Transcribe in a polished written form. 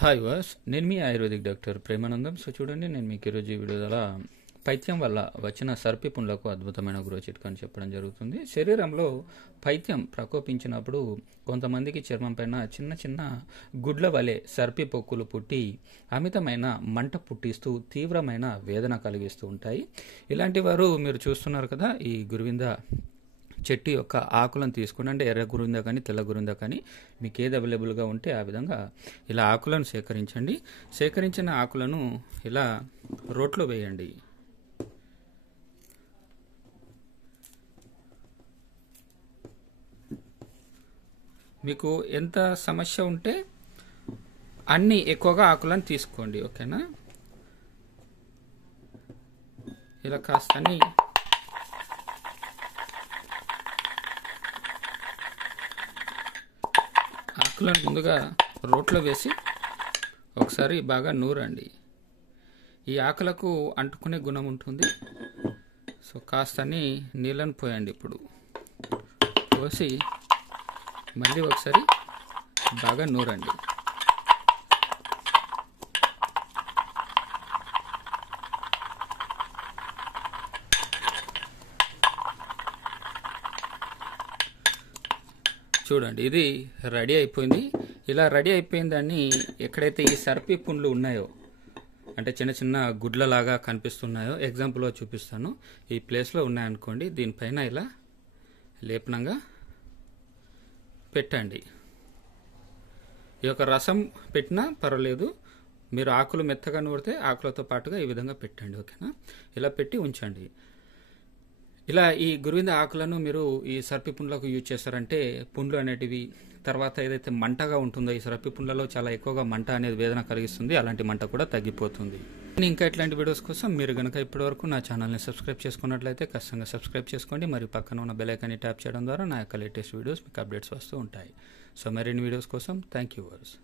Hi was నేను మీ ayurvedic doctor Premanandam. So చూడండి, నేను మీకు ఈరోజు ఈ వీడియో ద్వారా పైత్యం వల్ల వచ్చిన సర్పి పుండ్లకు అద్భుతమైన గృహ చిట్కా అని చెప్పడం జరుగుతుంది. శరీరంలో పైత్యం ప్రకోపించినప్పుడు కొంతమందికి చర్మం పైన చిన్న చిన్న గుడ్ల వలె సర్పి పొక్కులు పుట్టి అమితమైన మంట పుట్టిస్తూ తీవ్రమైన వేదన కలిగిస్తూ ఉంటాయి. ఇలాంటి వారు మీరు చూస్తున్నారు కదా, ఈ గురువింద చెట్టు యొక్క ఆకులను తీసుకోండి. అంటే ఎర్ర గురుందా కానీ తెల్ల గురుందా కానీ మీకు ఏది అవైలబుల్గా ఉంటే ఆ విధంగా ఇలా ఆకులను సేకరించండి. సేకరించిన ఆకులను ఇలా రోట్లో వేయండి. మీకు ఎంత సమస్య ఉంటే అన్ని ఎక్కువగా ఆకులను తీసుకోండి, ఓకేనా. ఇలా కాస్తని ఆకులను ముందుగా రోట్లో వేసి ఒకసారి బాగా నూరండి. ఈ ఆకులకు అంటుకునే గుణం ఉంటుంది. సో కాస్తని నీళ్ళను పోయండి. ఇప్పుడు పోసి మళ్ళీ ఒకసారి బాగా నూరండి. చూడండి, ఇది రెడీ అయిపోయింది. ఇలా రెడీ అయిపోయిన దాన్ని ఎక్కడైతే ఈ సర్పి పుండ్లు ఉన్నాయో, అంటే చిన్న చిన్న గుడ్లలాగా కనిపిస్తున్నాయో, ఎగ్జాంపుల్గా చూపిస్తాను. ఈ ప్లేస్లో ఉన్నాయనుకోండి, దీనిపైన ఇలా లేపనంగా పెట్టండి. ఈ యొక్క రసం పెట్టినా పర్వాలేదు, మీరు ఆకులు మెత్తగా నూరితే ఆకులతో పాటుగా ఈ విధంగా పెట్టండి, ఓకేనా. ఇలా పెట్టి ఉంచండి. ఇలా ఈ గురువింద ఆకులను మీరు ఈ సర్పి పుండ్లకు యూజ్ చేస్తారంటే పుండ్లు అనేటివి తర్వాత ఏదైతే మంటగా ఉంటుందో, ఈ సర్పి పుండ్లలో చాలా ఎక్కువగా మంట అనేది వేదన కలిగిస్తుంది, అలాంటి మంట కూడా తగ్గిపోతుంది. ఇంకా ఇట్లాంటి వీడియోస్ కోసం మీరు కనుక ఇప్పటివరకు నా ఛానల్ని సబ్స్క్రైబ్ చేసుకున్నట్లయితే ఖచ్చితంగా సబ్స్క్రైబ్ చేసుకోండి. మరియు పక్కన ఉన్న బెల్ ఐకాన్ని ట్యాప్ చేయడం ద్వారా నా యొక్క లేటెస్ట్ వీడియోస్ మీకు అప్డేట్స్ వస్తూ ఉంటాయి. సో మరిన్ని వీడియోస్ కోసం థ్యాంక్ యూ వర్స్.